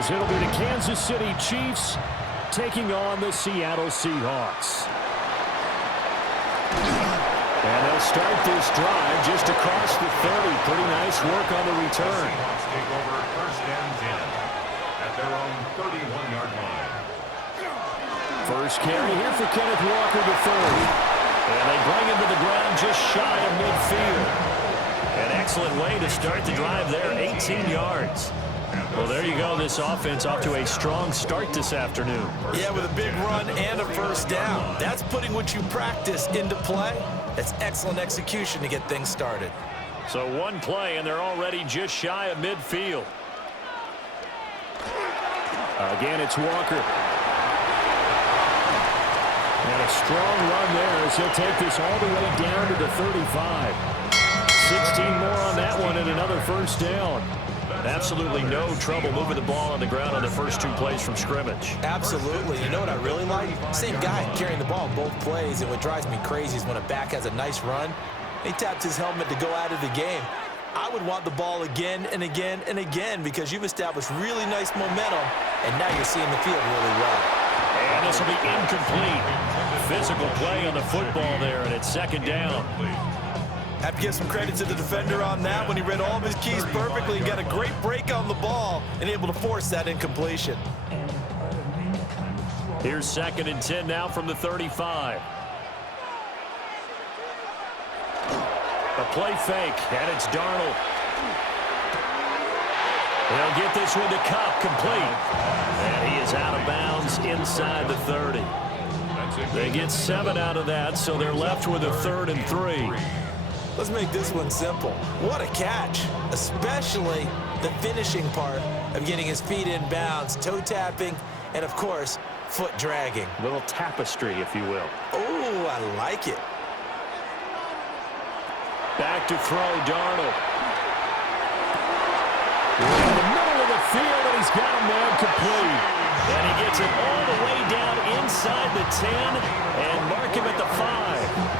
as it'll be the Kansas City Chiefs taking on the Seattle Seahawks. And they'll start this drive just across the 30. Pretty nice work on the return. Seahawks take over first and 10 at their own 31-yard line. First carry here for Kenneth Walker III. And they bring him to the ground just shy of midfield. An excellent way to start the drive there, 18 yards. Well, there you go. This offense off to a strong start this afternoon. Yeah, with a big run and a first down. That's putting what you practice into play. That's excellent execution to get things started. So one play, and they're already just shy of midfield. Again, it's Walker. And a strong run there as he'll take this all the way down to the 35. 16 more on that one and another first down. Absolutely no trouble moving the ball on the ground on the first 2 plays from scrimmage. Absolutely. You know what I really like? Same guy carrying the ball in both plays, and what drives me crazy is when a back has a nice run, he taps his helmet to go out of the game. I would want the ball again and again and again because you've established really nice momentum, and now you're seeing the field really well. And this will be incomplete. Physical play on the football there, and it's second down. Have to give some credit to the defender on that when he read all of his keys perfectly and got a great break on the ball and able to force that incompletion. Here's second and 10 now from the 35. A play fake, and it's Darnold. They'll get this one to Cup, complete. And he is out of bounds inside the 30. They get 7 out of that, so they're left with a 3rd and 3. Let's make this one simple. What a catch, especially the finishing part of getting his feet in bounds, toe tapping, and of course, foot dragging. Little tapestry, if you will. Oh, I like it. Back to throw, Darnold. In the middle of the field, and he's got a man complete. And he gets it all the way down inside the 10 and mark him at the 5.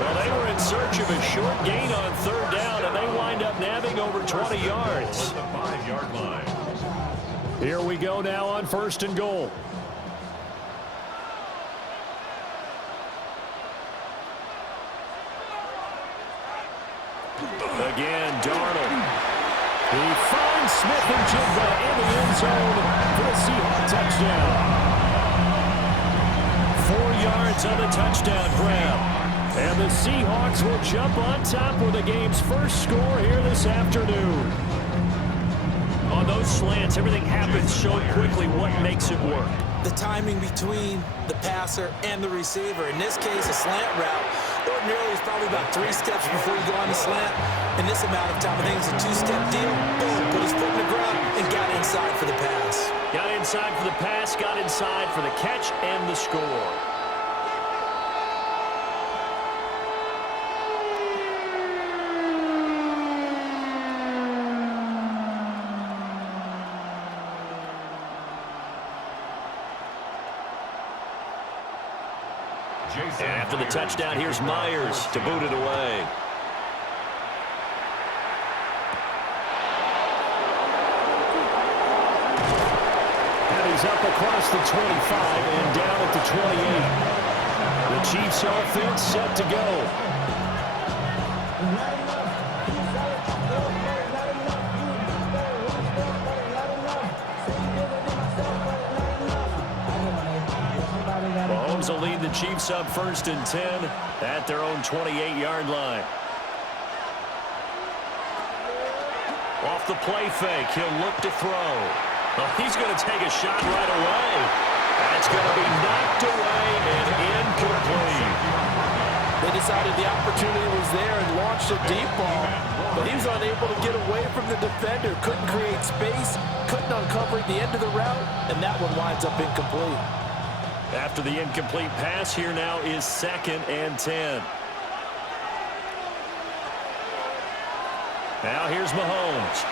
Well, they were in search of a short gain on 3rd down, and they wind up nabbing over 20 yards. The 5-yard line. Here we go now on 1st and goal. Again, Darnold. He finds Smith and Jigba in the end zone for the Seahawks touchdown. 4 yards on the touchdown grab. And the Seahawks will jump on top with the game's first score here this afternoon. On those slants, everything happens so quickly. What makes it work? The timing between the passer and the receiver. In this case, a slant route. Ordinarily, it's probably about 3 steps before you go on the slant. In this amount of time, I think it's a 2-step deal. Boom, put his foot in the ground and got inside for the pass. Got inside for the pass, got inside for the catch and the score. And after the touchdown, here's Myers to boot it away. And he's up across the 25 and down at the 28. The Chiefs offense set to go. Mahomes will lead the Chiefs up 1st and 10 at their own 28-yard line. Off the play fake, he'll look to throw. Oh, he's going to take a shot right away. That's going to be knocked away and incomplete. They decided the opportunity was there and launched a deep ball, but he was unable to get away from the defender. Couldn't create space, couldn't uncover the end of the route, and that one winds up incomplete. After the incomplete pass, here now is 2nd and 10. Now here's Mahomes.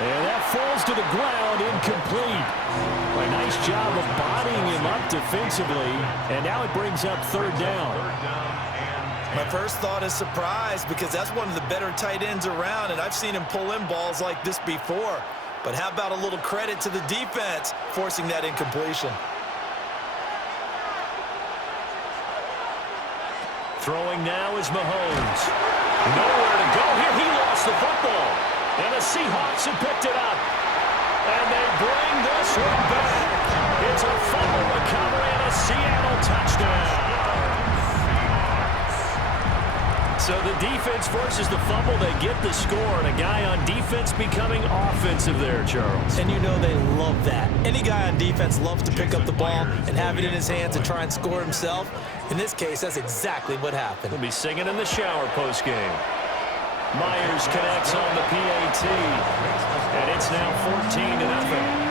And that falls to the ground, incomplete. A nice job of bodying him up defensively, and now it brings up 3rd down. My first thought is surprise because that's one of the better tight ends around, and I've seen him pull in balls like this before. But how about a little credit to the defense forcing that incompletion? Throwing now is Mahomes. Nowhere to go here. He lost the football. And the Seahawks have picked it up. And they bring this one back. It's a fumble recovery and a Seattle touchdown. So the defense forces the fumble. They get the score. And a guy on defense becoming offensive there, Charles. And you know they love that. Any guy on defense loves to pick up the ball and have it in his hands and try and score himself. In this case, that's exactly what happened. He'll be singing in the shower postgame. Myers connects on the PAT. And it's now 14-0.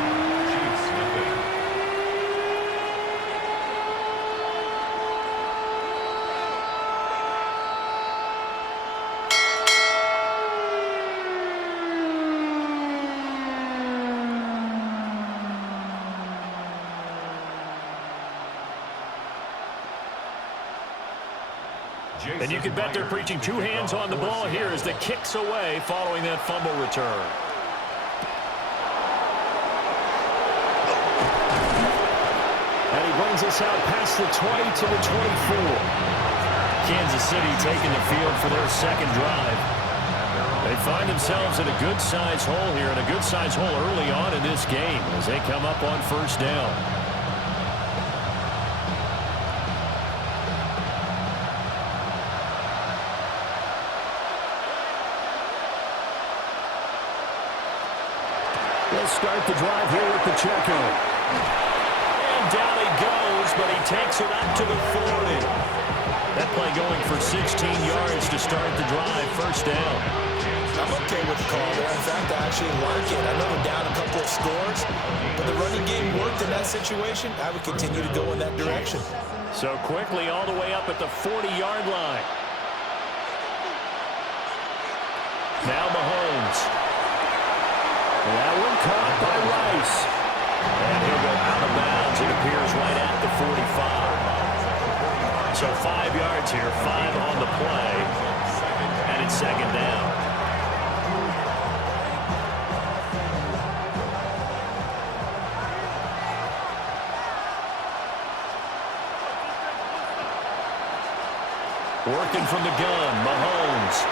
And you can bet they're preaching two hands on the ball here as the kick's away following that fumble return. And he brings us out past the 20 to the 24. Kansas City taking the field for their second drive. They find themselves in a good-sized hole here, and a good-sized hole early on in this game as they come up on first down. They'll start the drive here with Pacheco. And down he goes, but he takes it up to the 40. That play going for 16 yards to start the drive, first down. I'm okay with the call there. In fact, I actually like it. I know they're down a couple of scores, but the running game worked in that situation. I would continue to go in that direction. So quickly all the way up at the 40-yard line. Now Mahomes. That one caught by Rice. And he'll go out of bounds. It appears right at the 45. So 5 yards here, 5 on the play. And it's second down. Working from the gun, Mahomes.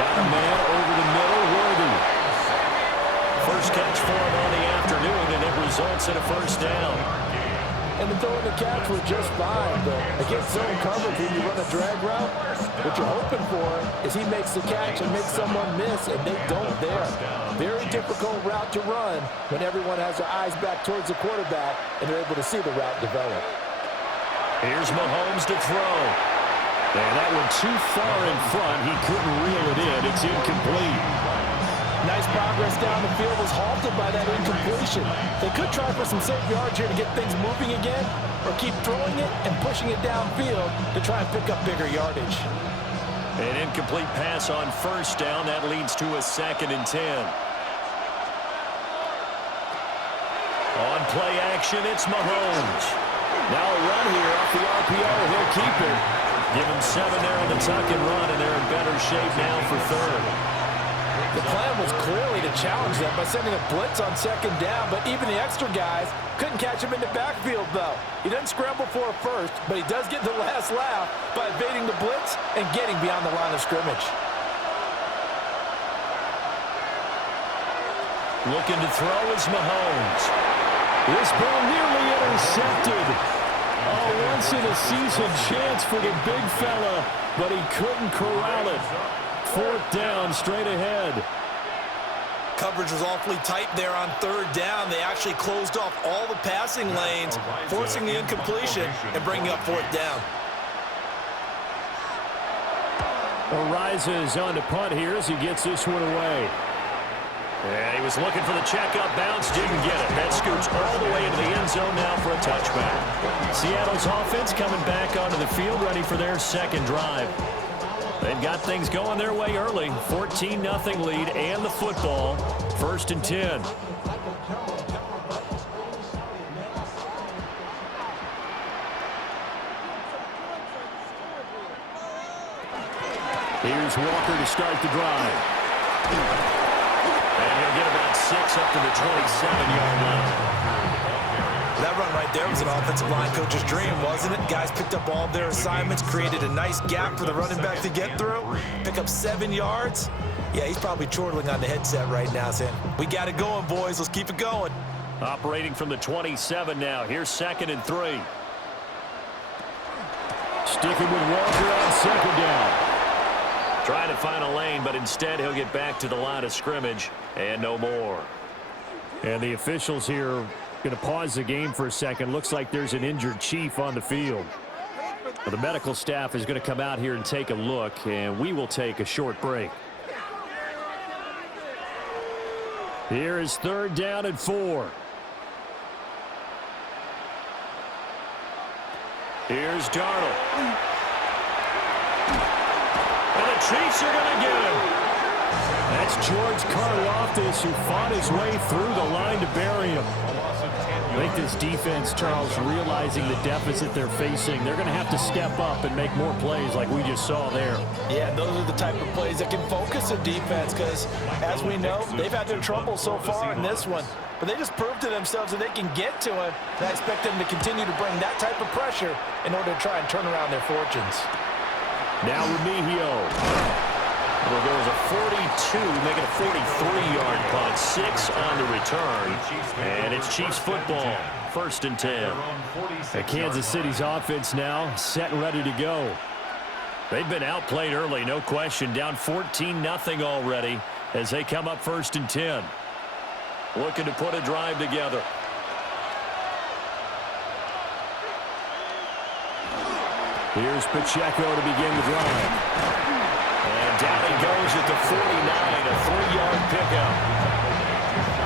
Got a man over the middle, Worthy. First catch for him on the afternoon, and it results in a first down. And the throw and the catch were just fine, but against zone coverage, when you run a drag route, what you're hoping for is he makes the catch and makes someone miss, and they don't there. Very difficult route to run when everyone has their eyes back towards the quarterback, and they're able to see the route develop. Here's Mahomes to throw. And that one too far in front. He couldn't reel it in. It's incomplete. Nice progress down the field was halted by that incompletion. They could try for some safe yards here to get things moving again, or keep throwing it and pushing it downfield to try and pick up bigger yardage. An incomplete pass on first down. That leads to a 2nd and 10. On play action, it's Mahomes. Now a run here off the RPO. He'll keep it. Give him 7 there on the tuck and run, and they're in better shape now for third. The plan was clearly to challenge them by sending a blitz on second down, but even the extra guys couldn't catch him in the backfield, though. He doesn't scramble for a first, but he does get the last laugh by evading the blitz and getting beyond the line of scrimmage. Looking to throw is Mahomes. This ball nearly intercepted. Oh, once-in-a-season chance for the big fella, but he couldn't corral it. 4th down, straight ahead. Coverage was awfully tight there on third down. They actually closed off all the passing lanes, forcing the incompletion and bringing up 4th down. Ariza on to punt here as he gets this one away. And he was looking for the checkup bounce, didn't get it. That scoots all the way into the end zone now for a touchback. Seattle's offense coming back onto the field, ready for their second drive. They've got things going their way early. 14-0 lead and the football. 1st and 10. Here's Walker to start the drive. And he'll get about 6 up to the 27-yard line. That run right there was an offensive line coach's dream, wasn't it? Guys picked up all of their assignments, created a nice gap for the running back to get through, pick up 7 yards. Yeah, he's probably chortling on the headset right now saying, we got it going, boys. Let's keep it going. Operating from the 27 now. Here's 2nd and 3. Sticking with Walker on 2nd down. Trying to find a lane, but instead he'll get back to the line of scrimmage and no more. And the officials here going to pause the game for a second. Looks like there's an injured Chief on the field. Well, the medical staff is going to come out here and take a look, and we will take a short break. Here is 3rd down and 4. Here's Darnold. And the Chiefs are going to get him. That's George Karlaftis, who fought his way through the line to bury him. I think this defense, Charles, realizing the deficit they're facing, they're going to have to step up and make more plays like we just saw there. Yeah, those are the type of plays that can focus a defense because, as we know, they've had their trouble so far in this one. But they just proved to themselves that they can get to him. And I expect them to continue to bring that type of pressure in order to try and turn around their fortunes. Now Remigio. Well, there was a 42, making a 43-yard punt, 6 on the return, and it's Chiefs football, 1st and 10. And Kansas City's offense now set and ready to go. They've been outplayed early, no question, down 14-0 already as they come up 1st and 10. Looking to put a drive together. Here's Pacheco to begin the drive. And down he goes at the 49, a 3-yard pickup.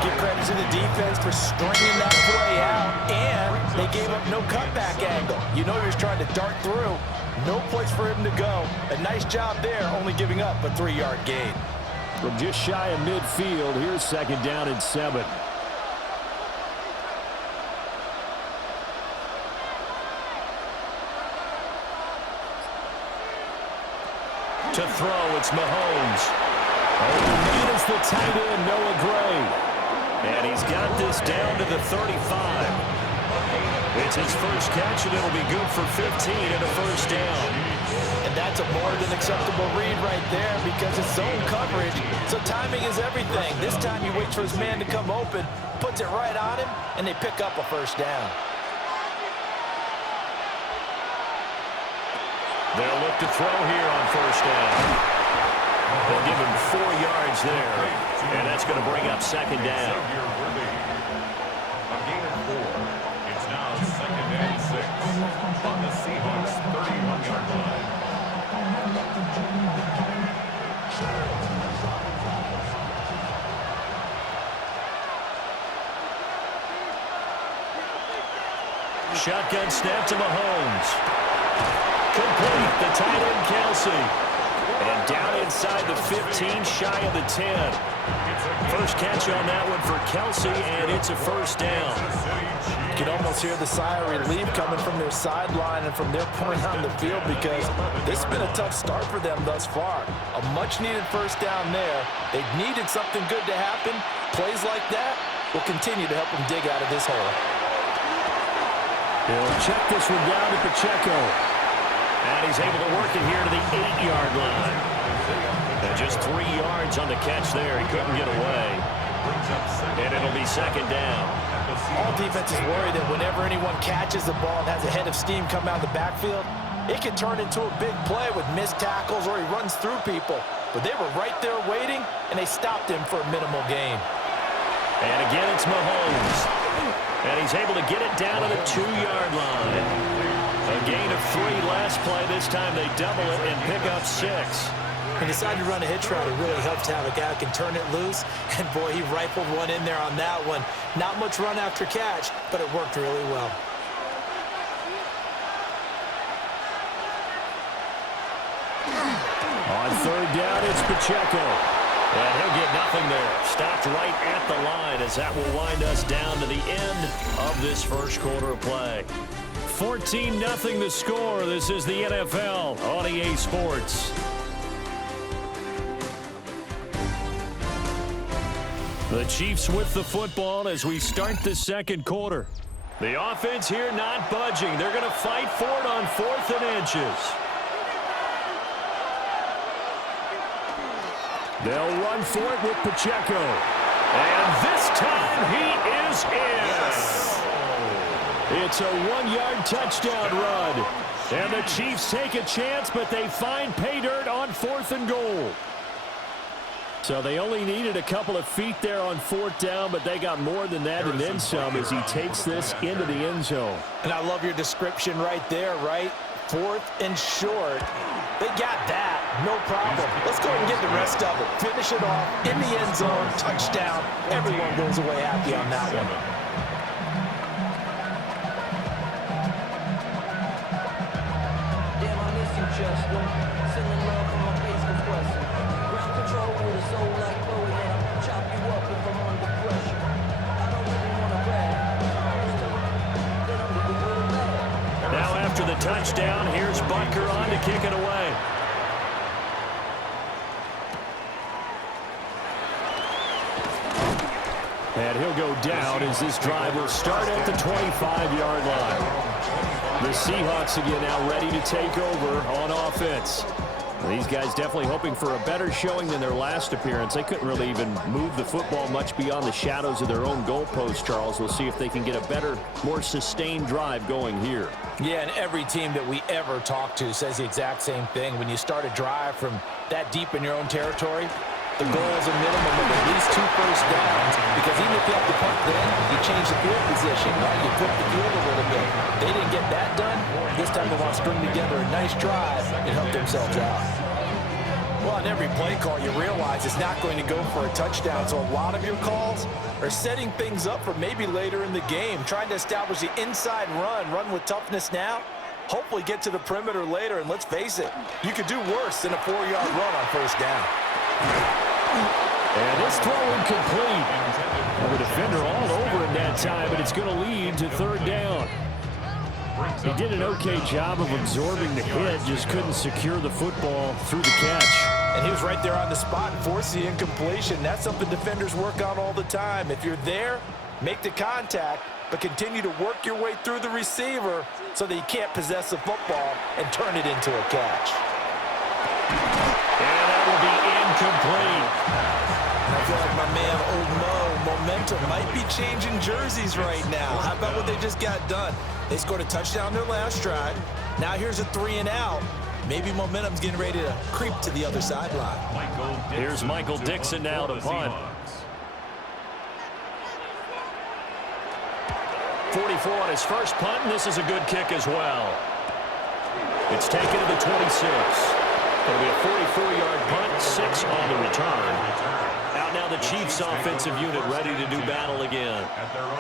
Give credit to the defense for stringing that play out, and they gave up no cutback angle. You know he was trying to dart through. No place for him to go. A nice job there, only giving up a 3-yard gain. From just shy of midfield, here's 2nd down and 7. To throw, it's Mahomes. Oh, is the tight end, Noah Gray. And he's got this down to the 35. It's his first catch, and it'll be good for 15 and a 1st down. And that's a more than acceptable read right there because it's zone coverage, so timing is everything. This time he waits for his man to come open, puts it right on him, and they pick up a 1st down. They'll look to throw here on 1st down. They'll give him 4 yards there, and that's going to bring up 2nd down. A gain of 4. It's now 2nd and 6 on the Seahawks 31-yard line. Shotgun snap to Mahomes. Complete, the tight end Kelsey. And down inside the 15, shy of the 10. First catch on that one for Kelsey, and it's a 1st down. You can almost hear the sigh of relief coming from their sideline and from their point on the field because this has been a tough start for them thus far. A much-needed 1st down there. They've needed something good to happen. Plays like that will continue to help them dig out of this hole. He'll check this one down to Pacheco. And he's able to work it here to the 8-yard line. And just 3 yards on the catch there. He couldn't get away. And it'll be 2nd down. All defenses worry that whenever anyone catches the ball and has a head of steam come out of the backfield, it can turn into a big play with missed tackles or he runs through people. But they were right there waiting, and they stopped him for a minimal gain. And again, it's Mahomes. And he's able to get it down to the 2-yard line. A gain of 3 last play. This time they double it and pick up 6. He decided to run a hitch route. It really helps to have a guy who can turn it loose. And, boy, he rifled one in there on that one. Not much run after catch, but it worked really well. On 3rd down, it's Pacheco. And he'll get nothing there. Stopped right at the line as that will wind us down to the end of this 1st quarter of play. 14-0 the score. This is the NFL on EA Sports. The Chiefs with the football as we start the second quarter. The offense here not budging. They're going to fight for it on 4th and inches. They'll run for it with Pacheco. And this time he is in. Yes. It's a 1-yard touchdown run. And the Chiefs take a chance, but they find pay dirt on 4th and goal. So they only needed a couple of feet there on 4th down, but they got more than that and then some as he takes this into the end zone. And I love your description right there, right? 4th and short. They got that. No problem. Let's go and get the rest of it. Finish it off in the end zone. Touchdown. Everyone goes away happy on that one. Damn, I miss you, Justin. Sending love from my Facebook question. Ground control with a soul like Bowie, and I'll chop you up if I'm under pressure. I don't really want to brag. Then I'm with the real bad. Now after the touchdown, here's Butker on to kick it away. And he'll go down as this drive will start at the 25-yard line. The Seahawks again now ready to take over on offense. These guys definitely hoping for a better showing than their last appearance. They couldn't really even move the football much beyond the shadows of their own goalpost, Charles. We'll see if they can get a better, more sustained drive going here. Yeah, and every team that we ever talk to says the exact same thing. When you start a drive from that deep in your own territory, the goal is a minimum of at least 2 first downs, because even if you have to punt then, you change the field position, right? You flip the field a little bit. They didn't get that done. This time they want to string together a nice drive and help themselves out. Well, on every play call, you realize it's not going to go for a touchdown, so a lot of your calls are setting things up for maybe later in the game, trying to establish the inside run with toughness now, hopefully get to the perimeter later, and let's face it, you could do worse than a 4-yard run on first down. And this throw incomplete. And the defender all over him that time, but it's going to lead to 3rd down. He did an okay job of absorbing the hit, just couldn't secure the football through the catch. And he was right there on the spot and forced the incompletion. That's something defenders work on all the time. If you're there, make the contact, but continue to work your way through the receiver so that you can't possess the football and turn it into a catch. And that will be incomplete. And I feel like my man, Old Mo, momentum might be changing jerseys right now. How about what they just got done? They scored a touchdown their last drive. Now here's a 3-and-out. Maybe momentum's getting ready to creep to the other sideline. Here's Michael Dixon now to punt. 44 on his first punt, and this is a good kick as well. It's taken to the 26. It'll be a 44-yard punt, 6 on the return. Out now the Chiefs offensive unit ready to do battle again.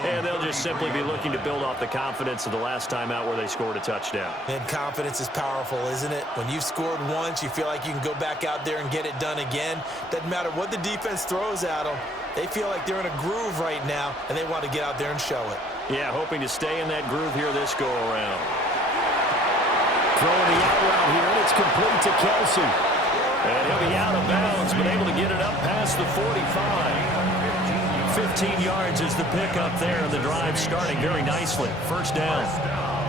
And they'll just simply be looking to build off the confidence of the last time out where they scored a touchdown. And confidence is powerful, isn't it? When you've scored once, you feel like you can go back out there and get it done again. Doesn't matter what the defense throws at them. They feel like they're in a groove right now, and they want to get out there and show it. Yeah, hoping to stay in that groove here this go-around. Throwing the out route here, and it's complete to Kelsey. And he'll be out of bounds, but able to get it up past the 45. 15 yards is the pickup there, and the drive starting very nicely. First down.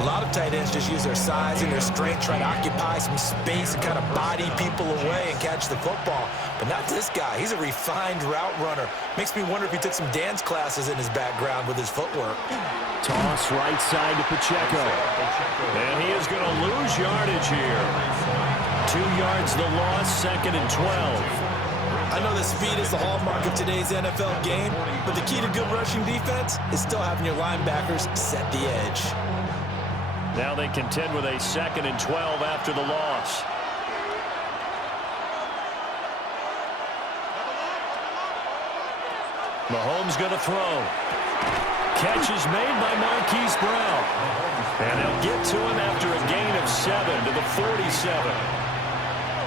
A lot of tight ends just use their size and their strength, try to occupy some space and kind of body people away and catch the football. But not this guy. He's a refined route runner. Makes me wonder if he took some dance classes in his background with his footwork. Toss right side to Pacheco. And he is going to lose yardage here. 2 yards the loss, 2nd and 12. I know that speed is the hallmark of today's NFL game, but the key to good rushing defense is still having your linebackers set the edge. Now they contend with a 2nd and 12 after the loss. Mahomes going to throw. Catch is made by Marquise Brown. And they'll get to him after a gain of 7 to the 47.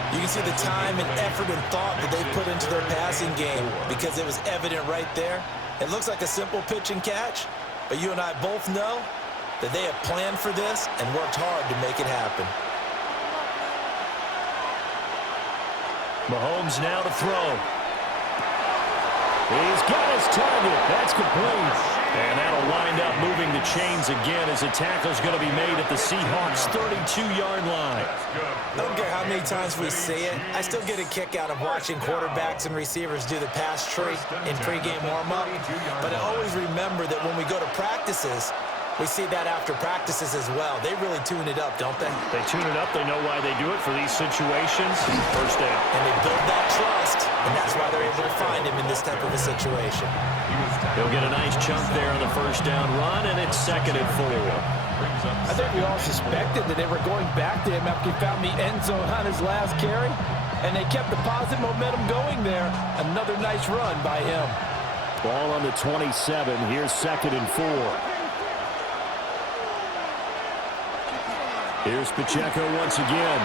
You can see the time and effort and thought that they put into their passing game because it was evident right there. It looks like a simple pitch and catch, but you and I both know that they have planned for this and worked hard to make it happen. Mahomes now to throw. He's got his target. That's complete. And that'll wind up moving the chains again as a tackle's going to be made at the Seahawks' 32-yard line. I don't care how many times we see it. I still get a kick out of watching quarterbacks and receivers do the pass tree in pregame warm-up. But I always remember that when we go to practices, we see that after practices as well. They really tune it up, don't they? They tune it up. They know why they do it for these situations. First down. And they build that trust, and that's why they're able to find him in this type of a situation. He'll get a nice chunk there on the first down run, and it's 2nd and 4. I think we all suspected that they were going back to him after he found the end zone on his last carry, and they kept the positive momentum going there. Another nice run by him. Ball on the 27. Here's 2nd and 4. Here's Pacheco once again.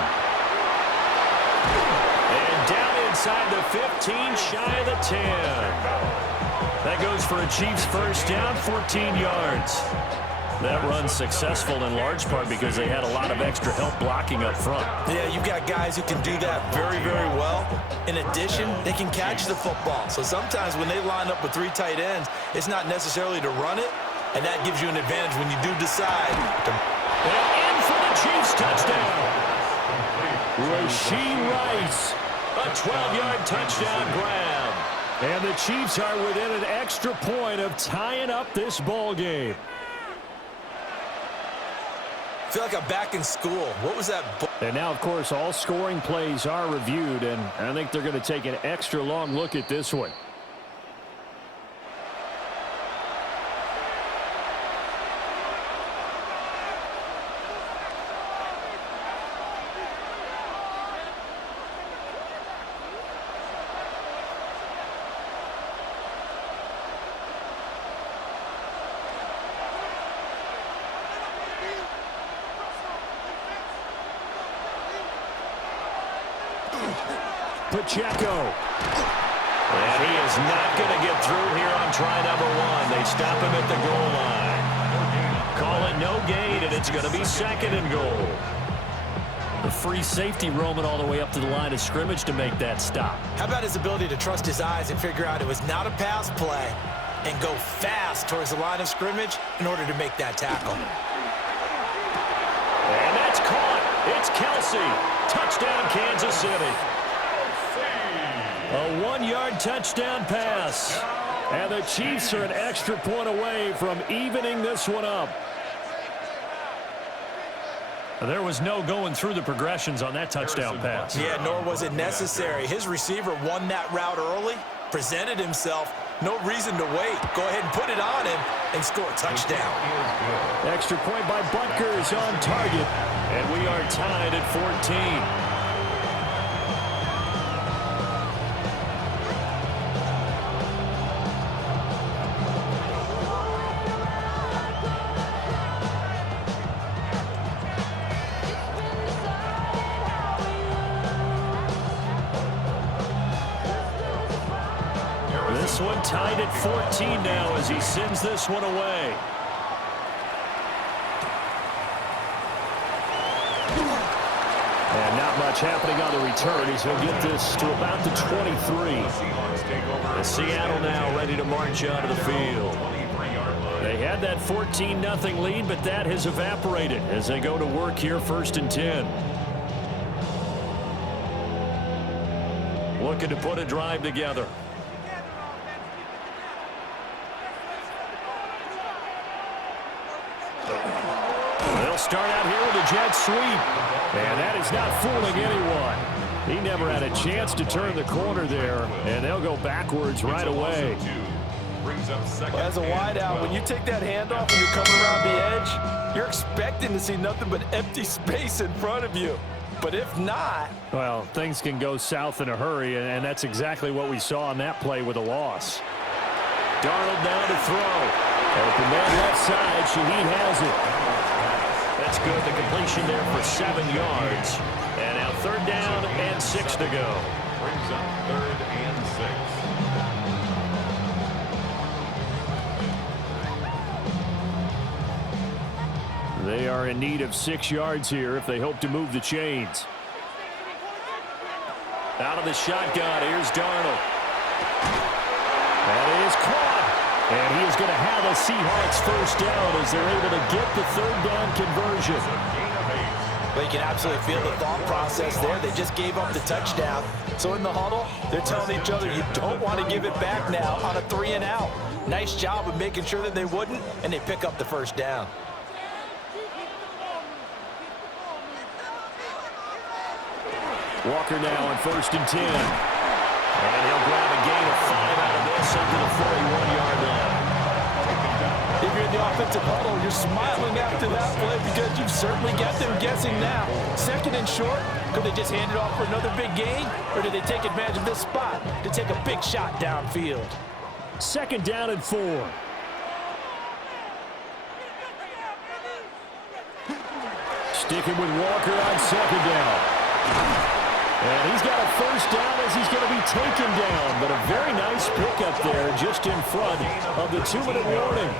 And down inside the 15, shy of the 10. That goes for a Chiefs first down, 14 yards. That run's successful in large part because they had a lot of extra help blocking up front. Yeah, you've got guys who can do that very, very well. In addition, they can catch the football. So sometimes when they line up with 3 tight ends, it's not necessarily to run it, and that gives you an advantage when you do decide to... And in for the Chiefs touchdown. Rashee Rice, a 12-yard touchdown grab. And the Chiefs are within an extra point of tying up this ball game. I feel like I'm back in school. What was that? And now, of course, all scoring plays are reviewed, and I think they're going to take an extra long look at this one. Pacheco. And he is not going to get through here on try number 1. They stop him at the goal line. Call it no gain, and it's going to be 2nd and goal. The free safety roaming all the way up to the line of scrimmage to make that stop. How about his ability to trust his eyes and figure out it was not a pass play and go fast towards the line of scrimmage in order to make that tackle. And that's caught. It's Kelsey. Touchdown, Kansas City. A 1-yard touchdown pass. And the Chiefs are an extra point away from evening this one up. There was no going through the progressions on that touchdown pass. Yeah, nor was it necessary. His receiver won that route early, presented himself. No reason to wait. Go ahead and put it on him and score a touchdown. Extra point by Butker is on target. And we are tied at 14. This one tied at 14 now as he sends this one away. And not much happening on the return as he'll get this to about the 23. And Seattle now ready to march out of the field. They had that 14-0 lead, but that has evaporated as they go to work here 1st and 10. Looking to put a drive together. They'll start out here with a jet sweep. And that is not fooling anyone. He never had a chance to turn the corner there, and they'll go backwards right away. Well, as a wideout, when you take that handoff and you're coming around the edge, you're expecting to see nothing but empty space in front of you. But if not... Well, things can go south in a hurry, and that's exactly what we saw on that play with a loss. Darnold down to throw. Open man left side. Shaheed has it. That's good. The completion there for 7 yards. And now 3rd down and 6 to go. Brings up 3rd and 6. They are in need of 6 yards here if they hope to move the chains. Out of the shotgun, here's Darnold. That is caught. And he is going to have a Seahawks first down as they're able to get the third down conversion. But you can absolutely feel the thought process there. They just gave up the touchdown. So in the huddle, they're telling each other, you don't want to give it back now on a 3-and-out. Nice job of making sure that they wouldn't, and they pick up the first down. Walker now on 1st and 10. And he'll grab a gain of 5 out of this up to the 41-yard line. If you're in the offensive huddle, you're smiling after that play because you've certainly got them guessing now. 2nd and short, could they just hand it off for another big gain? Or do they take advantage of this spot to take a big shot downfield? 2nd down and 4. Sticking with Walker on 2nd down. And he's got a first down as he's going to be taken down. But a very nice pickup there just in front of the 2-minute warning.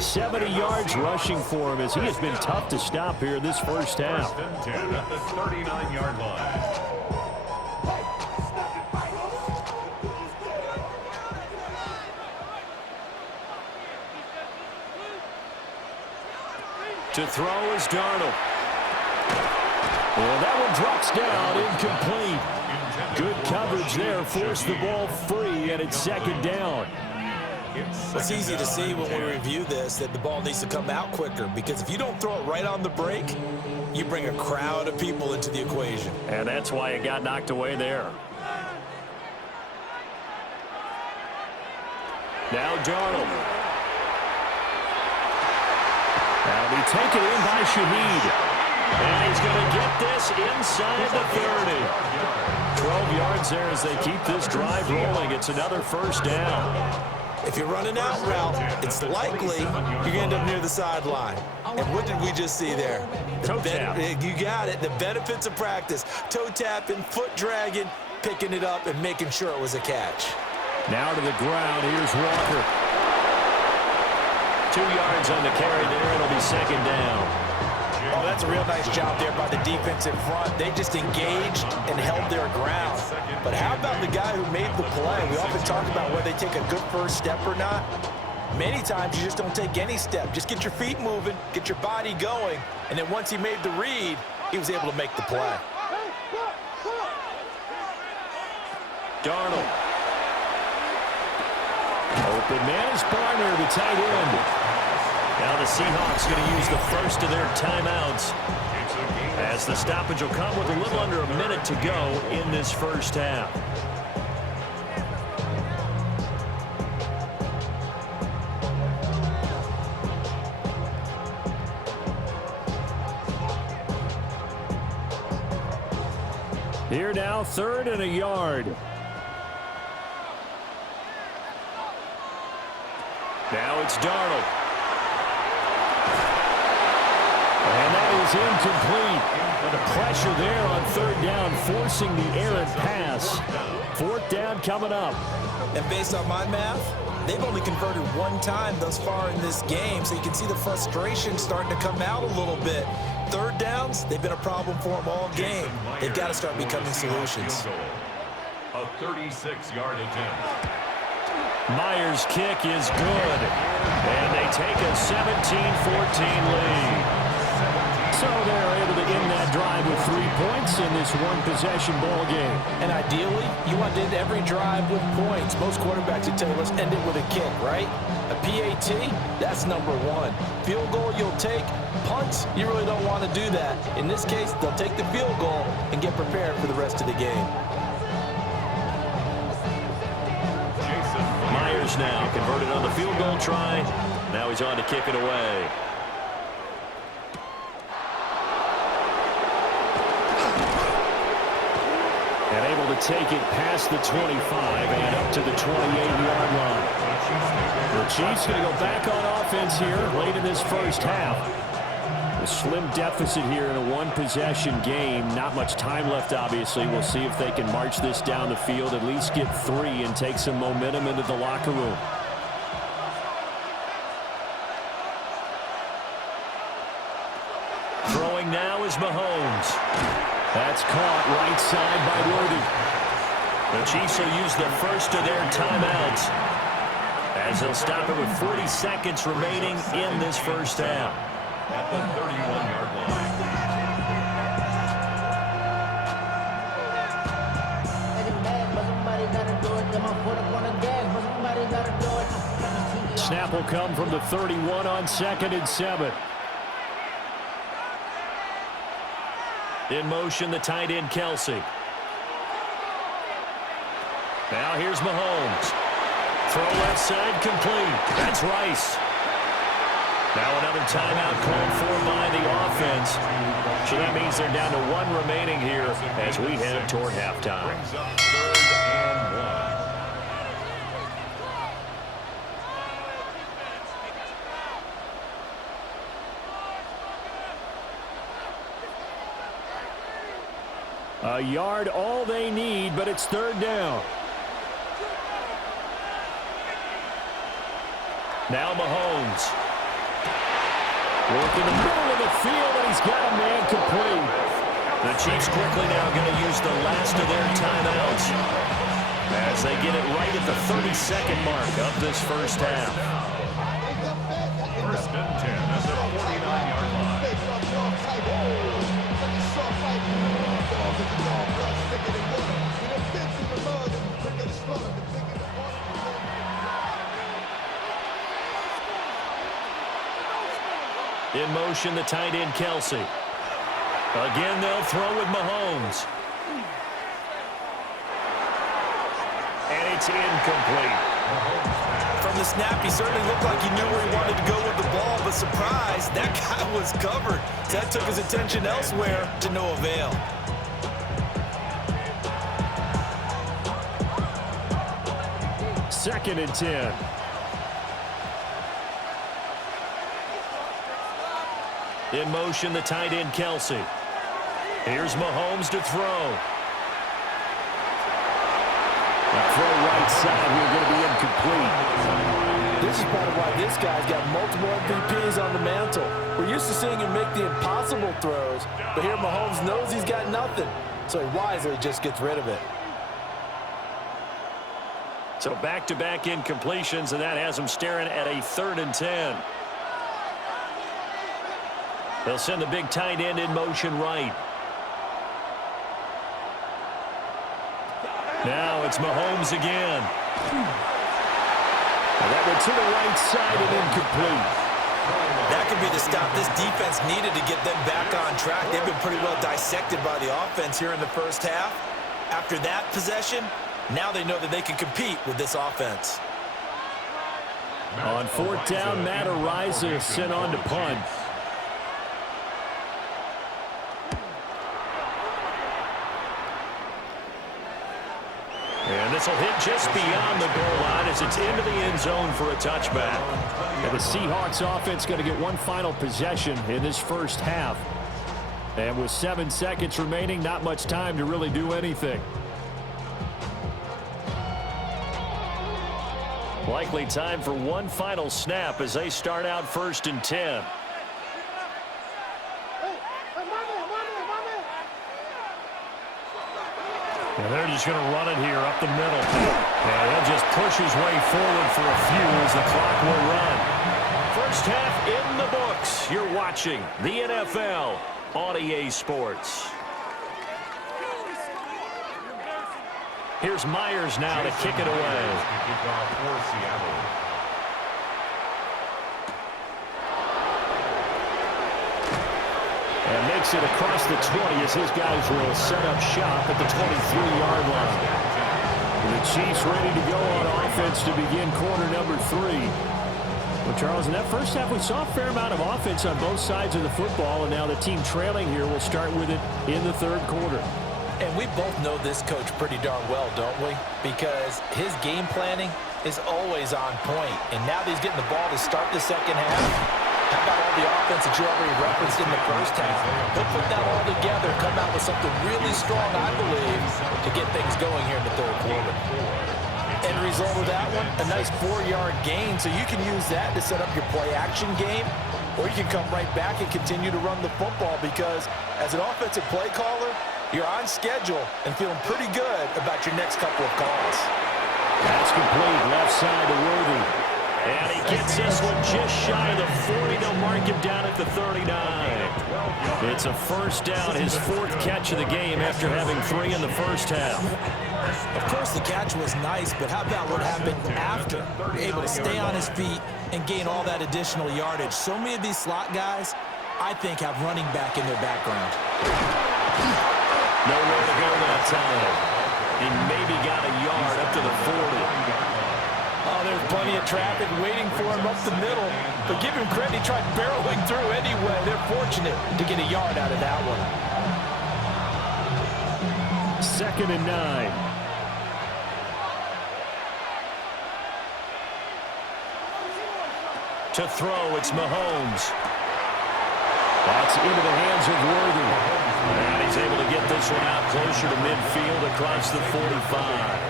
70 yards rushing for him as he has been tough to stop here this first half. 10 at the 39-yard line. To throw is Darnold. Well, that one drops down, incomplete. Good coverage there, forced the ball free, and it's 2nd down. It's easy to see when we review this that the ball needs to come out quicker, because if you don't throw it right on the break, you bring a crowd of people into the equation. And that's why it got knocked away there. Now Darnold. Now be taken in by Shaheed. And he's going to get this inside the 30. 12 yards there as they keep this drive rolling. It's another first down. If you're running out route, it's likely you're going to end up near the sideline. And what did we just see there? Toe tap. You got it. The benefits of practice. Toe tapping, foot dragging, picking it up, and making sure it was a catch. Now to the ground. Here's Walker. 2 yards on the carry there. It'll be 2nd down. Oh, that's a real nice job there by the defense in front. They just engaged and held their ground. But how about the guy who made the play? We often talk about whether they take a good first step or not. Many times you just don't take any step. Just get your feet moving, get your body going, and then once he made the read, he was able to make the play. Darnold. Open man is Barner, the tight end. Now the Seahawks going to use the first of their timeouts as the stoppage will come with a little under a minute to go in this first half. Here now, 3rd and a yard. Now it's Darnold. And that is incomplete. And the pressure there on 3rd down, forcing the errant pass. 4th down coming up. And based on my math, they've only converted 1 time thus far in this game, so you can see the frustration starting to come out a little bit. 3rd downs, they've been a problem for them all game. They've got to start becoming solutions. A 36-yard attempt. Myers' kick is good. And they take a 17-14 lead. So they're able to end that drive with 3 points in this one-possession ball game. And ideally, you want to end every drive with points. Most quarterbacks would tell you, let's end it with a kick, right? A PAT, that's number 1. Field goal you'll take. Punts, you really don't want to do that. In this case, they'll take the field goal and get prepared for the rest of the game. Myers now converted on the field goal try. Now he's on to kick it away. And able to take it past the 25 and up to the 28-yard line. The Chiefs going to go back on offense here late in this first half. A slim deficit here in a one-possession game. Not much time left, obviously. We'll see if they can march this down the field, at least get 3 and take some momentum into the locker room. Throwing now is Mahomes. That's caught right side by Worthy. The Chiefs will use the first of their timeouts as they'll stop it with 40 seconds remaining in this first half. At the 31-yard line. Snap will come from the 31 on 2nd and 7. In motion, the tight end, Kelsey. Now here's Mahomes. Throw left side, complete. That's Rice. Now another timeout called for by the offense. So that means they're down to 1 remaining here as we head toward halftime. Brings up 3rd and 1. A yard all they need, but it's 3rd down. Now Mahomes. Working the middle of the field, and he's got a man complete. The Chiefs quickly now going to use the last of their timeouts as they get it right at the 32nd mark of this first half. 1st and 10 at the 49-yard line. In motion, the tight end, Kelsey. Again, they'll throw with Mahomes. And it's incomplete. From the snap, he certainly looked like he knew where he wanted to go with the ball, but surprise, that guy was covered. That took his attention elsewhere to no avail. Second and 10. In motion, the tight end, Kelsey. Here's Mahomes to throw. The throw right side here going to be incomplete. This is part of why this guy's got multiple MVPs on the mantle. We're used to seeing him make the impossible throws, but here Mahomes knows he's got nothing, so he wisely just gets rid of it. So back-to-back incompletions, and that has him staring at a 3rd and 10. They'll send the big tight end in motion right. Now it's Mahomes again. That went to the right side and incomplete. That could be the stop this defense needed to get them back on track. They've been pretty well dissected by the offense here in the first half. After that possession, now they know that they can compete with this offense. On 4th down, Matt Ariza is sent on to punt. And this will hit just beyond the goal line as it's into the end zone for a touchback. And the Seahawks offense going to get one final possession in this first half. And with 7 seconds remaining, not much time to really do anything. Likely time for one final snap as they start out 1st and 10. And they're just going to run it here up the middle. And he'll just push his way forward for a few as the clock will run. First half in the books. You're watching the NFL on EA Sports. Here's Myers now to kick it away. Kickoff for Seattle. And makes it across the 20 as his guys will set up shop at the 23-yard line. And the Chiefs ready to go on offense to begin quarter number 3. Well, Charles, in that first half, we saw a fair amount of offense on both sides of the football, and now the team trailing here will start with it in the 3rd quarter. And we both know this coach pretty darn well, don't we? Because his game planning is always on point. And now that he's getting the ball to start the second half, how about all the offense that you already referenced in the first half? He'll put that all together, come out with something really strong, I believe, to get things going here in the 3rd quarter. End result of that one, a nice 4-yard gain, so you can use that to set up your play-action game, or you can come right back and continue to run the football because as an offensive play caller, you're on schedule and feeling pretty good about your next couple of calls. That's complete. Left side to Worthy. And he gets this one just shy of the 40. They'll mark him down at the 39. It's a first down, his fourth catch of the game after having 3 in the first half. Of course, the catch was nice, but how about what happened after? Able to stay on his feet and gain all that additional yardage. So many of these slot guys, I think, have running back in their background. Nowhere to go that time. He maybe got a yard up to the 40. Oh, there's plenty of traffic waiting for him up the middle. But give him credit, he tried barreling through anyway. They're fortunate to get a yard out of that one. 2nd and 9. To throw, it's Mahomes. That's into the hands of Worthy. And he's able to get this one out closer to midfield across the 45.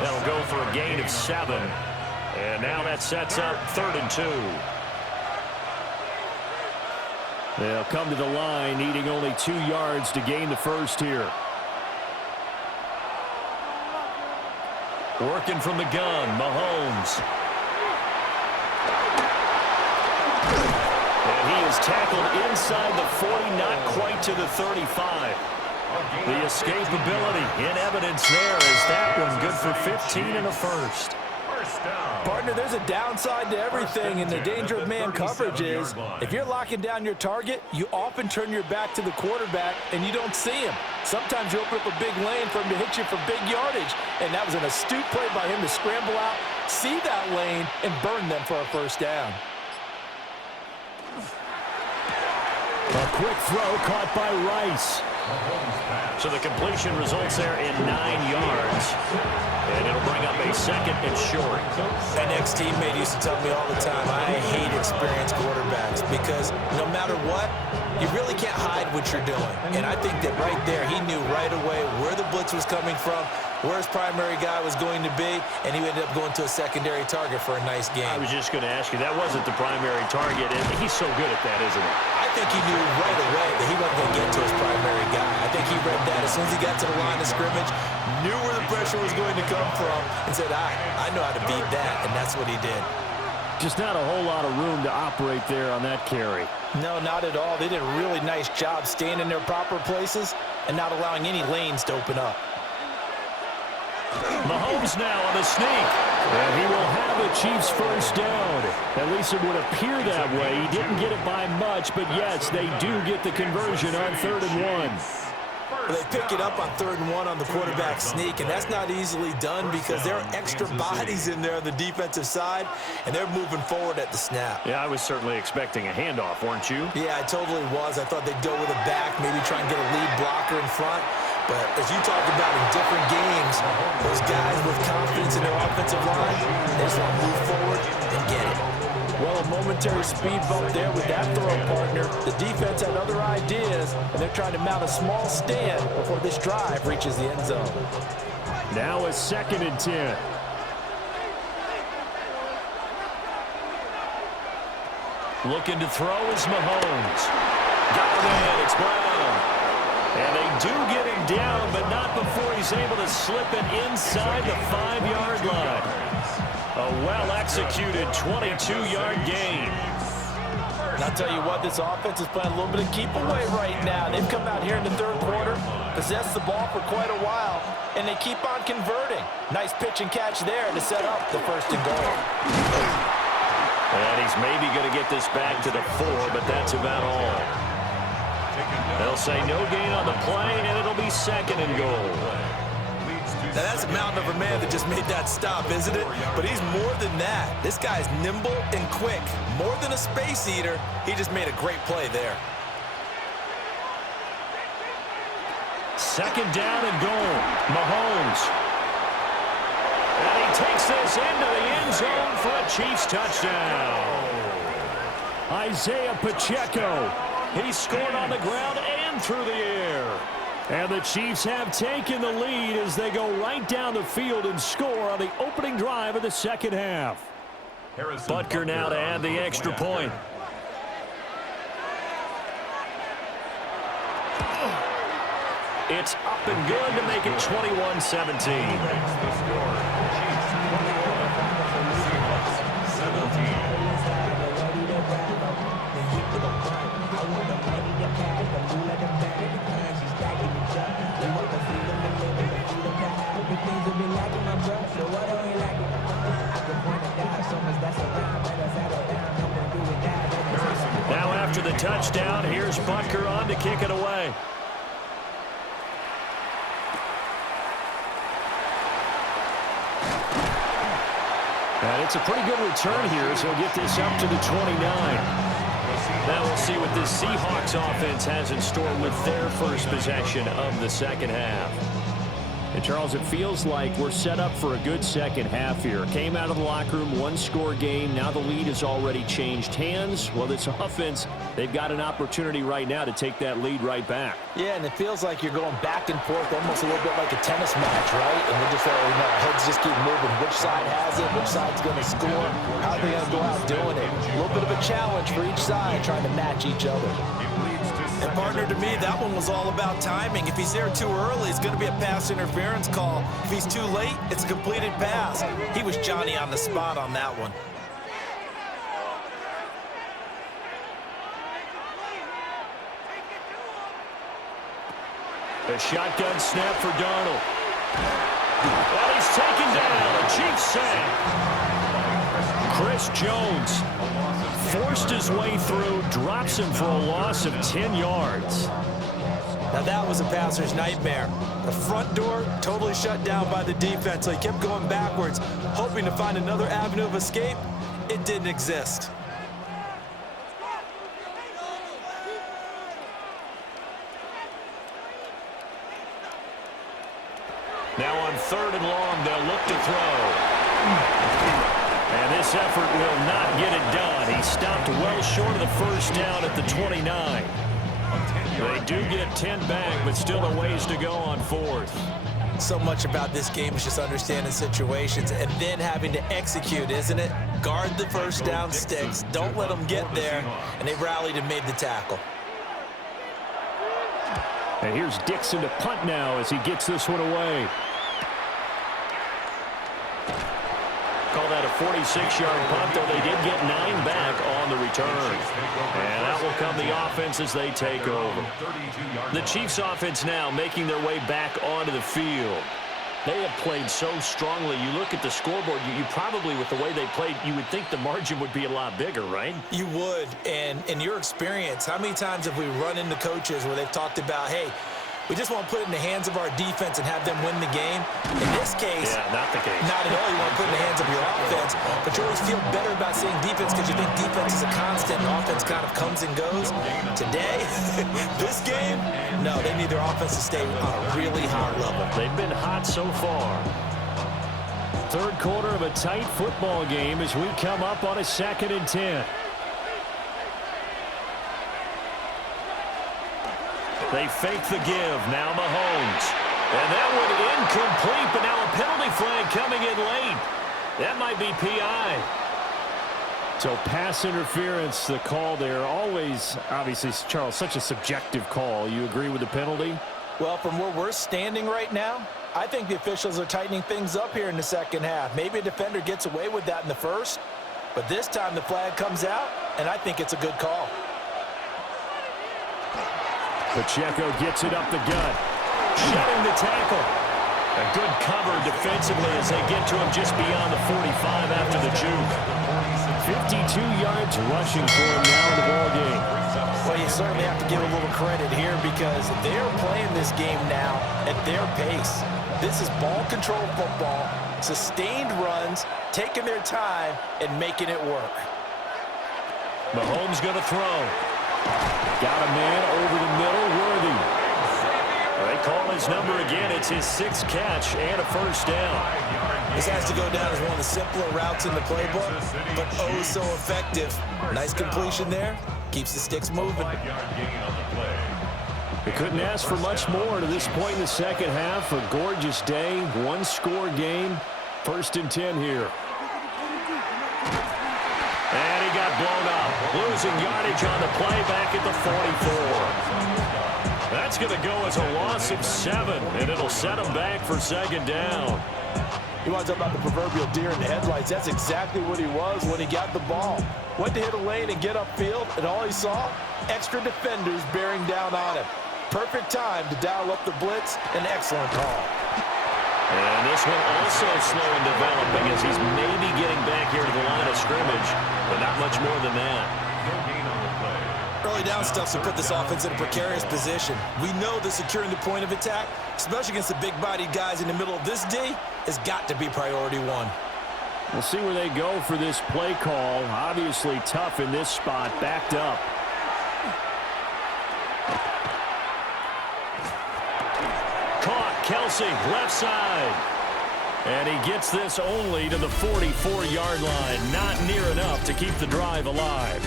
That'll go for a gain of 7. And now that sets up 3rd and 2. They'll come to the line, needing only 2 yards to gain the first here. Working from the gun, Mahomes. And he is tackled inside the 40, not quite to the 35. The escapability in evidence there is that one good for 15 and a first. Partner, there's a downside to everything, and the danger of man coverage is if you're locking down your target, you often turn your back to the quarterback and you don't see him. Sometimes you open up a big lane for him to hit you for big yardage, and that was an astute play by him to scramble out, see that lane, and burn them for a first down. A quick throw caught by Rice. So the completion results there in 9 yards. And it'll bring up a 2nd and short. An ex-teammate used to tell me all the time, I hate experienced quarterbacks because no matter what, you really can't hide what you're doing. And I think that right there, he knew right away where the blitz was coming from, where his primary guy was going to be, and he ended up going to a secondary target for a nice game. I was just going to ask you, that wasn't the primary target, and he's so good at that, isn't he? I think he knew right away that he wasn't going to get to his primary guy. I think he read that as soon as he got to the line of scrimmage, knew where the pressure was going to come from, and said, I know how to beat that, and that's what he did. Just not a whole lot of room to operate there on that carry. No, not at all. They did a really nice job staying in their proper places and not allowing any lanes to open up. Mahomes now on the sneak. And he will have the Chiefs first down. At least it would appear that way. He didn't get it by much, but yes, they do get the conversion on 3rd and 1. They pick it up on 3rd and 1 on the quarterback sneak, and that's not easily done because there are extra bodies in there on the defensive side, and they're moving forward at the snap. Yeah, I was certainly expecting a handoff, weren't you? Yeah, I totally was. I thought they'd go with a back, maybe try and get a lead blocker in front. But as you talk about in different games, those guys with confidence in their offensive line, they just want to move forward and get it. Well, a momentary speed bump there with that throw, partner. The defense had other ideas, and they're trying to mount a small stand before this drive reaches the end zone. Now a 2nd and 10. Looking to throw is Mahomes. Got it in. It's Brown. And they do get him down, but not before he's able to slip it inside the 5-yard line. A well-executed 22-yard gain. And I'll tell you what, this offense is playing a little bit of keep away right now. They've come out here in the 3rd quarter, possessed the ball for quite a while, and they keep on converting. Nice pitch and catch there to set up the 1st and goal. And he's maybe going to get this back to the 4, but that's about all. They'll say no gain on the play, and it'll be 2nd and goal. Now, that's a mountain of a man that just made that stop, isn't it? But he's more than that. This guy's nimble and quick. More than a space eater, he just made a great play there. 2nd down and goal. Mahomes. And he takes this into the end zone for a Chiefs touchdown. Isaiah Pacheco. He scored on the ground and through the air. And the Chiefs have taken the lead as they go right down the field and score on the opening drive of the 2nd half. Butker now to add the extra point. It's up and good to make it 21-17. after the touchdown. Here's Butker on to kick it away. And it's a pretty good return here, so he'll get this up to the 29. Now we'll see what this Seahawks offense has in store with their first possession of the second half. And Charles, it feels like we're set up for a good second half here. Came out of the locker room, one-score game. Now the lead has already changed hands. Well, this offense, they've got an opportunity right now to take that lead right back. Yeah, and it feels like you're going back and forth, almost a little bit like a tennis match, right? And we're just, heads just keep moving. Which side has it? Which side's going to score? How are they going to go out doing it? A little bit of a challenge for each side, trying to match each other. And partner, to me, that one was all about timing. If he's there too early, it's going to be a pass interference call. If he's too late, it's a completed pass. He was Johnny on the spot on that one. A shotgun snap for Darnold. Well, he's taken down. A Chiefs sack. Chris Jones forced his way through, drops him for a loss of 10 yards. Now that was a passer's nightmare. The front door totally shut down by the defense, so he kept going backwards, hoping to find another avenue of escape. It didn't exist. Now on 3rd and long, they'll look to throw. And this effort will not get it done. He stopped well short of the first down at the 29. They do get 10 back, but still a ways to go on 4th. So much about this game is just understanding situations and then having to execute, isn't it? Guard the first down sticks. Don't let them get there. And they rallied and made the tackle. And here's Dixon to punt now as he gets this one away. Call that a 46-yard punt, though they did get 9 back on the return. And that will come the offense as they take over. The Chiefs offense now making their way back onto the field. They have played so strongly. You look at the scoreboard, you probably, with the way they played, you would think the margin would be a lot bigger, right? You would. And in your experience, how many times have we run into coaches where they've talked about, hey, we just want to put it in the hands of our defense and have them win the game? In this case, yeah, not the case. Not at all. You want to put it in the hands of your offense, but you always feel better about saying defense because you think defense is a constant and offense kind of comes and goes. Today, this game, no, they need their offense to stay on a really high level. They've been hot so far. 3rd quarter of a tight football game as we come up on a 2nd and 10. They fake the give. Now Mahomes. And that one incomplete, but now a penalty flag coming in late. That might be PI. So pass interference, the call there. Always, obviously, Charles, such a subjective call. You agree with the penalty? Well, from where we're standing right now, I think the officials are tightening things up here in the second half. Maybe a defender gets away with that in the first, but this time the flag comes out, and I think it's a good call. Pacheco gets it up the gut. Shutting the tackle. A good cover defensively as they get to him just beyond the 45 after the juke. 52 yards rushing for him now in the ballgame. Well, you certainly have to give a little credit here because they're playing this game now at their pace. This is ball control football, sustained runs, taking their time, and making it work. Mahomes going to throw. Got a man over the middle, Worthy. They call his number again. It's his 6th catch and a first down. This has to go down as one of the simpler routes in the playbook, but oh so effective. Nice completion there. Keeps the sticks moving. They couldn't ask for much more to this point in the second half. A gorgeous day, one-score game. 1st and 10 here. And he got blown up. Losing yardage on the play back at the 44. That's going to go as a loss of 7, and it'll set him back for 2nd down. You want to talk about the proverbial deer in the headlights. That's exactly what he was when he got the ball. Went to hit a lane and get upfield, and all he saw, extra defenders bearing down on him. Perfect time to dial up the blitz. An excellent call. And this one also slow in developing as he's maybe getting back here to the line of scrimmage, but not much more than that. No gain on the play. Early down stuff's to put this offense in a precarious position. We know that securing the point of attack, especially against the big-bodied guys in the middle of this D, has got to be priority one. We'll see where they go for this play call. Obviously tough in this spot, backed up. Caught, Kelsey, left side. And he gets this only to the 44-yard line. Not near enough to keep the drive alive.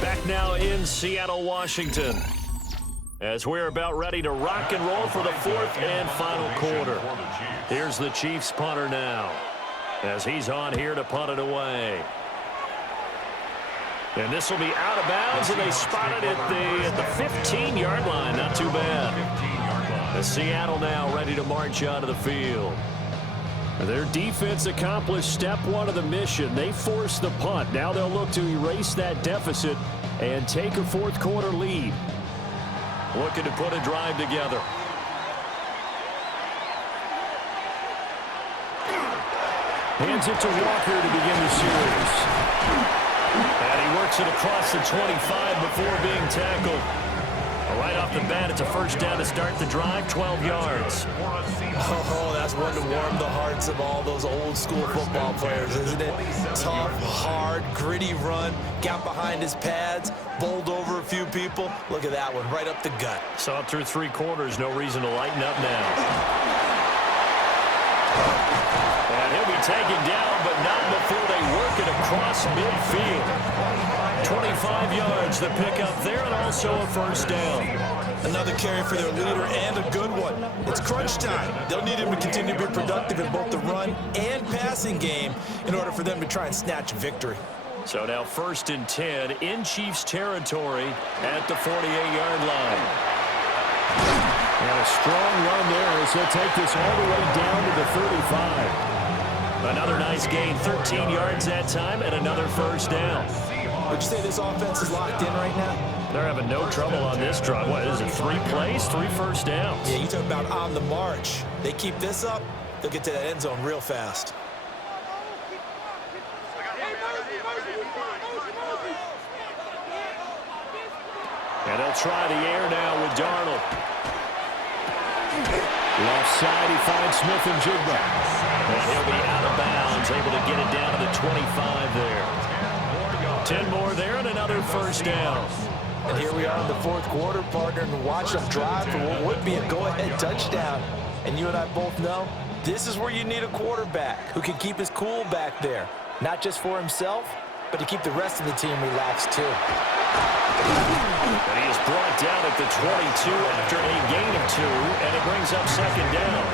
Back now in Seattle, Washington, as we're about ready to rock and roll for the fourth and final quarter. Here's the Chiefs punter now, as he's on here to punt it away. And this will be out of bounds, and they spot it at the 15-yard line. Not too bad. The Seattle now ready to march out of the field. Their defense accomplished step one of the mission. They forced the punt. Now they'll look to erase that deficit and take a fourth quarter lead. Looking to put a drive together. Hands it to Walker to begin the series. And he works it across the 25 before being tackled. Right off the bat, it's a first down to start the drive, 12 yards. Oh, that's one to warm the hearts of all those old school football players, isn't it? Tough, hard, gritty run, got behind his pads, bowled over a few people. Look at that one, right up the gut. Saw it through three quarters, no reason to lighten up now. And he'll be taken down, but not before they work it across midfield. 25 yards, the pickup there, and also a first down. Another carry for their leader, and a good one. It's crunch time. They'll need him to continue to be productive in both the run and passing game in order for them to try and snatch victory. So now 1st and 10 in Chiefs territory at the 48-yard line. And a strong run there as they'll take this all the way down to the 35. Another nice gain, 13 yards that time, and another first down. Would you say this offense is locked in right now? They're having no trouble on this drive. What is it, 3 plays, 3 first downs? Yeah, you talk about on the march. They keep this up, they'll get to that end zone real fast. And they'll try the air now with Darnold. Left side, he finds Smith and Jigba. And he'll be out of bounds, able to get it down to the 25 there. 10 more there and another first down. And here we are in the fourth quarter, partner, and watch them drive for what would be a go-ahead touchdown. And you and I both know this is where you need a quarterback who can keep his cool back there, not just for himself, but to keep the rest of the team relaxed too. And he is brought down at the 22 after a gain of 2, and it brings up second down.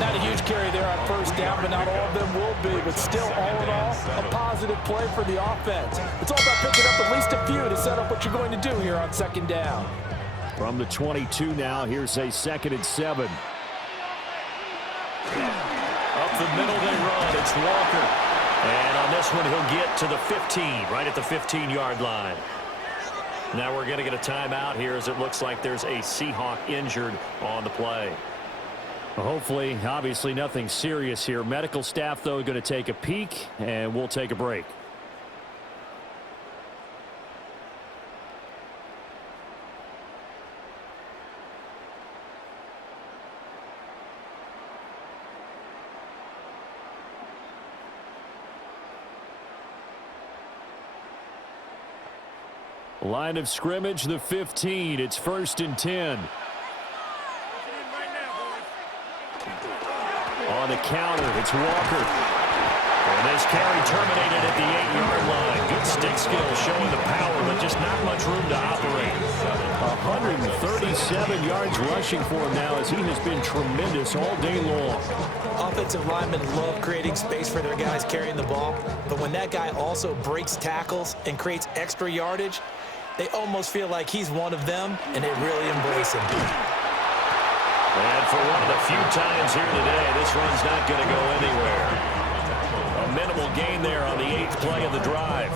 Not a huge carry there on first down, but not all of them will be. But still, all in all, a positive play for the offense. It's all about picking up at least a few to set up what you're going to do here on second down. From the 22 now, here's a 2nd and 7. Up the middle they run. It's Walker. And on this one, he'll get to the 15, right at the 15-yard line. Now we're going to get a timeout here as it looks like there's a Seahawk injured on the play. Hopefully, obviously nothing serious here. Medical staff, though, going to take a peek, and we'll take a break. Line of scrimmage, the 15. It's 1st and 10. On the counter, it's Walker. And this carry terminated at the 8-yard line. Good stick skill showing the power, but just not much room to operate. 137 yards rushing for him now as he has been tremendous all day long. Offensive linemen love creating space for their guys carrying the ball, but when that guy also breaks tackles and creates extra yardage, they almost feel like he's one of them, and they really embrace him. And for one of the few times here today, this run's not going to go anywhere. A a minimal gain there on the 8th play of the drive.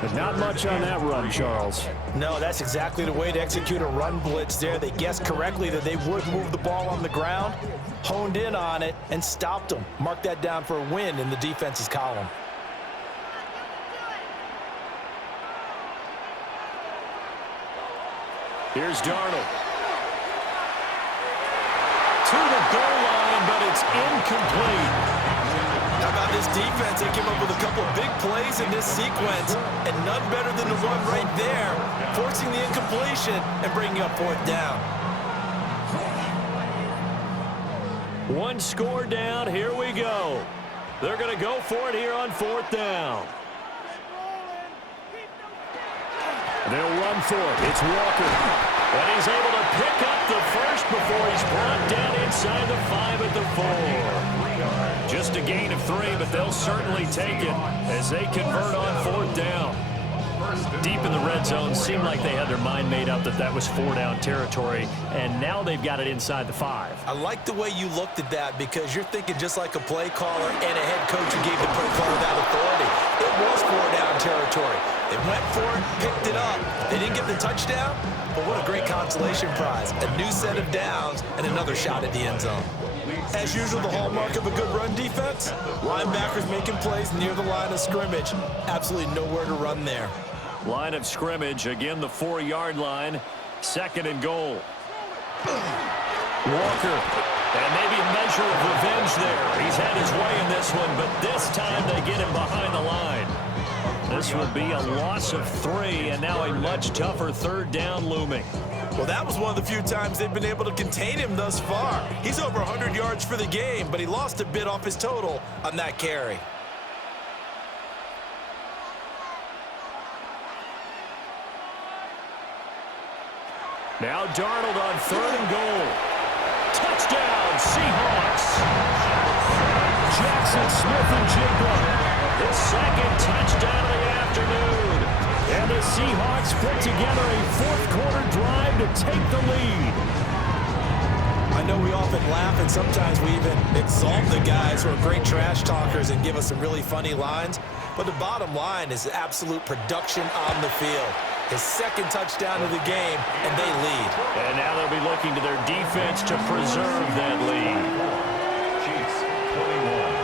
But not much on that run, Charles. No, that's exactly the way to execute a run blitz there. They guessed correctly that they would move the ball on the ground, honed in on it, and stopped them. Mark that down for a win in the defense's column. Here's Darnold. To the goal line, but it's incomplete. How about this defense? They came up with a couple of big plays in this sequence, and none better than the one right there, forcing the incompletion and bringing up 4th down. One score down. Here we go. They're going to go for it here on 4th down. They'll run for it. It's Walker. And he's able to pick up the first before he's brought down inside the 5 at the 4. Just a gain of 3, but they'll certainly take it as they convert on 4th down. Deep in the red zone, seemed like they had their mind made up that that was 4-down territory, and now they've got it inside the 5. I like the way you looked at that because you're thinking just like a play caller and a head coach who gave the play caller that authority. It was 4-down territory. They went for it, picked it up. They didn't get the touchdown, but what a great consolation prize. A new set of downs and another shot at the end zone. As usual, the hallmark of a good run defense, linebackers making plays near the line of scrimmage. Absolutely nowhere to run there. Line of scrimmage, again the 4-yard line. 2nd and goal. Walker. And maybe a measure of revenge there. He's had his way in this one, but this time they get him behind the line. This will be a loss of 3, and now a much tougher 3rd down looming. Well, that was one of the few times they've been able to contain him thus far. He's over 100 yards for the game, but he lost a bit off his total on that carry. Now Darnold on 3rd and goal. Touchdown, Seahawks. Jackson Smith-Njigba. His 2nd touchdown of the afternoon. And the Seahawks put together a 4th-quarter drive to take the lead. I know we often laugh and sometimes we even exalt the guys who are great trash talkers and give us some really funny lines. But the bottom line is absolute production on the field. His 2nd touchdown of the game, and they lead. And now they'll be looking to their defense to preserve that lead. Chiefs, 21.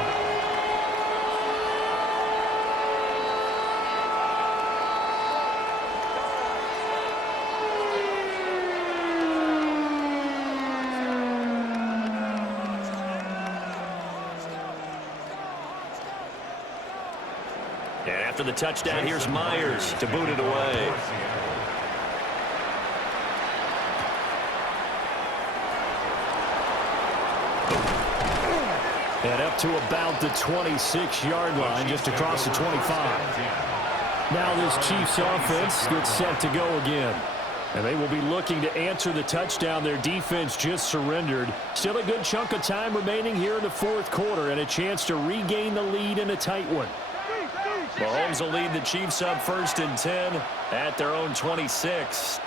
And after the touchdown, here's Myers to boot it away. And up to about the 26-yard line, just across the 25. Now this Chiefs offense gets set to go again. And they will be looking to answer the touchdown their defense just surrendered. Still a good chunk of time remaining here in the 4th quarter and a chance to regain the lead in a tight one. Mahomes will lead the Chiefs up 1st and 10 at their own 26.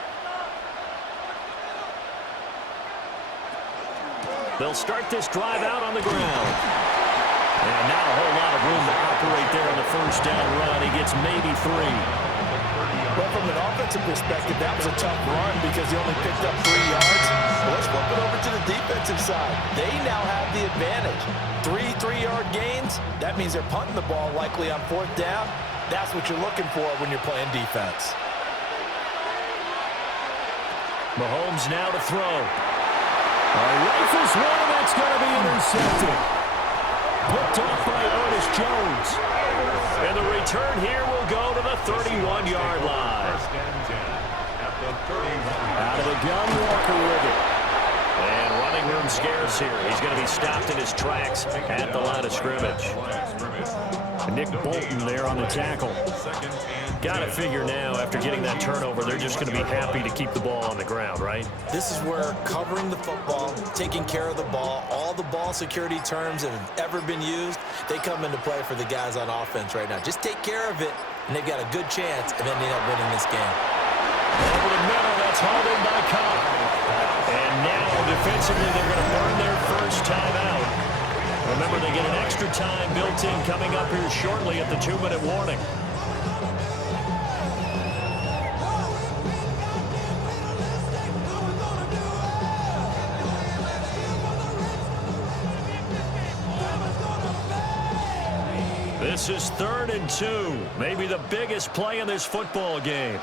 They'll start this drive out on the ground. And not a whole lot of room to operate there on the 1st down run. He gets maybe 3. Well, from an offensive perspective, that was a tough run because he only picked up 3 yards. Well, let's flip it over to the defensive side. They now have the advantage. 3-3-yard gains, that means they're punting the ball likely on 4th down. That's what you're looking for when you're playing defense. Mahomes now to throw. Rifles one, that's going to be intercepted. Picked off by Ernest Jones. And the return here will go to the 31-yard line. Out of the gun, Walker with it. And running room scarce here. He's going to be stopped in his tracks at the line of scrimmage. Nick Bolton there on the tackle. Got to figure now, after getting that turnover, they're just going to be happy to keep the ball on the ground, right? This is where covering the football, taking care of the ball, all the ball security terms that have ever been used, they come into play for the guys on offense right now. Just take care of it, and they've got a good chance of ending up winning this game. Over the middle, that's hauled in by Cobb. And now, defensively, they're going to burn their first timeout. And Remember, they get an extra time built in coming up here shortly at the 2-minute warning. This is 3rd and 2, maybe the biggest play in this football game.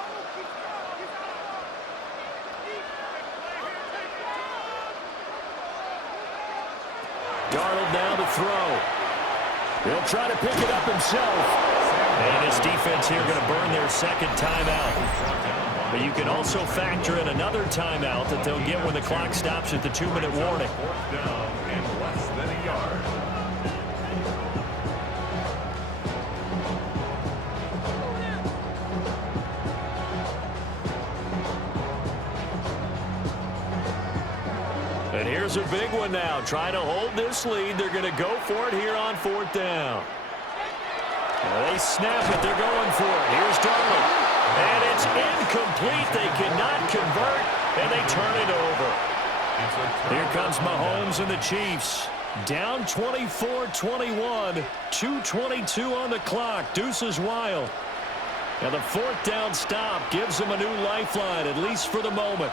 Darnold now to throw. He'll try to pick it up himself. And his defense here going to burn their second timeout. But you can also factor in another timeout that they'll get when the clock stops at the 2-minute warning. 4th down and less than a yard. And here's a big one now. Trying to hold this lead. They're going to go for it here on 4th down. They snap it. They're going for it. Here's Darnold. And it's incomplete. They cannot convert, and they turn it over. Here comes Mahomes and the Chiefs. Down 24-21. 2:22 on the clock. Deuces wild. And the 4th down stop gives them a new lifeline, at least for the moment.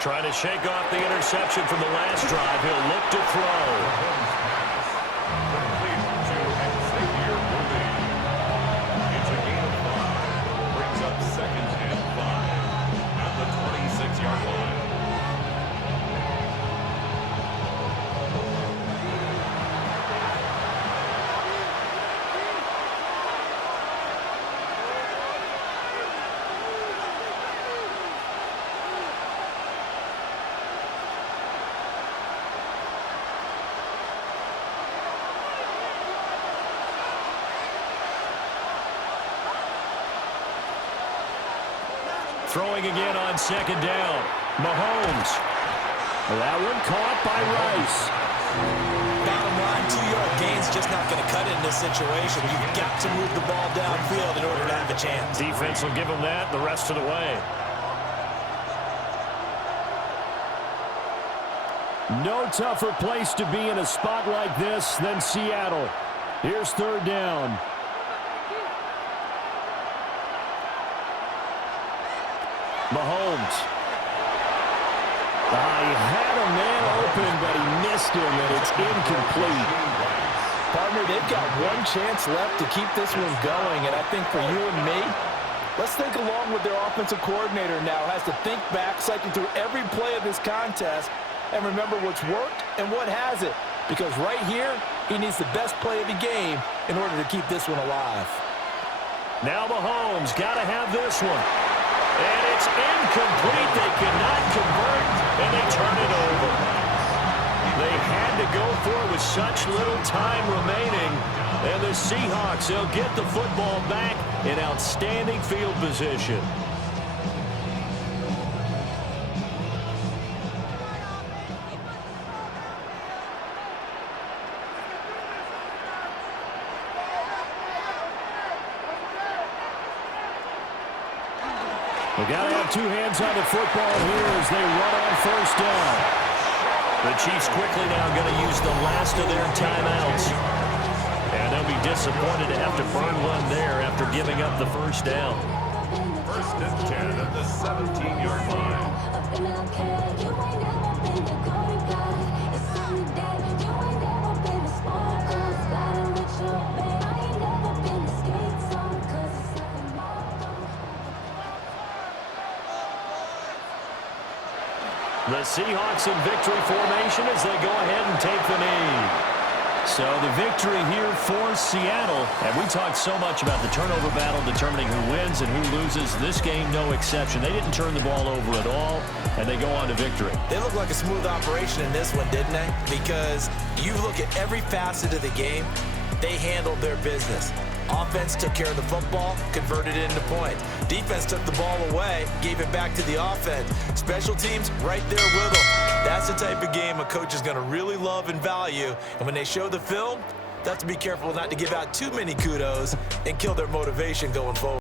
Trying to shake off the interception from the last drive. He'll look to throw. It's a gain of 5. Brings up 2nd and 5 at the 26-yard line. Throwing again on 2nd down. Mahomes. That one caught by Rice. Bottom line, 2-yard gain's just not going to cut it in this situation. You've got to move the ball downfield in order to have a chance. Defense will give them that the rest of the way. No tougher place to be in a spot like this than Seattle. Here's 3rd down. Mahomes. He had a man open, but he missed him, and it's incomplete. Partner, they've got one chance left to keep this one going, and I think for you and me, let's think along with their offensive coordinator now. Has to think back, cycle through every play of this contest, and remember what's worked and what hasn't. Because right here, he needs the best play of the game in order to keep this one alive. Now Mahomes got to have this one. And it's incomplete. They cannot convert, and they turn it over. They had to go for it with such little time remaining. And the Seahawks, they'll get the football back in outstanding field position. We got to have two hands on the football here as they run on 1st down. The Chiefs quickly now going to use the last of their timeouts. And they'll be disappointed to have to burn one there after giving up the 1st down. 1st and 10 at the 17-yard line. The Seahawks in victory formation as they go ahead and take the knee. So the victory here for Seattle. And we talked so much about the turnover battle determining who wins and who loses. This game, no exception. They didn't turn the ball over at all, and they go on to victory. They look like a smooth operation in this one, didn't they? Because you look at every facet of the game, they handled their business. Offense took care of the football, converted it into points. Defense took the ball away, gave it back to the offense. Special teams right there with them. That's the type of game a coach is going to really love and value. And when they show the film, they have to be careful not to give out too many kudos and kill their motivation going forward.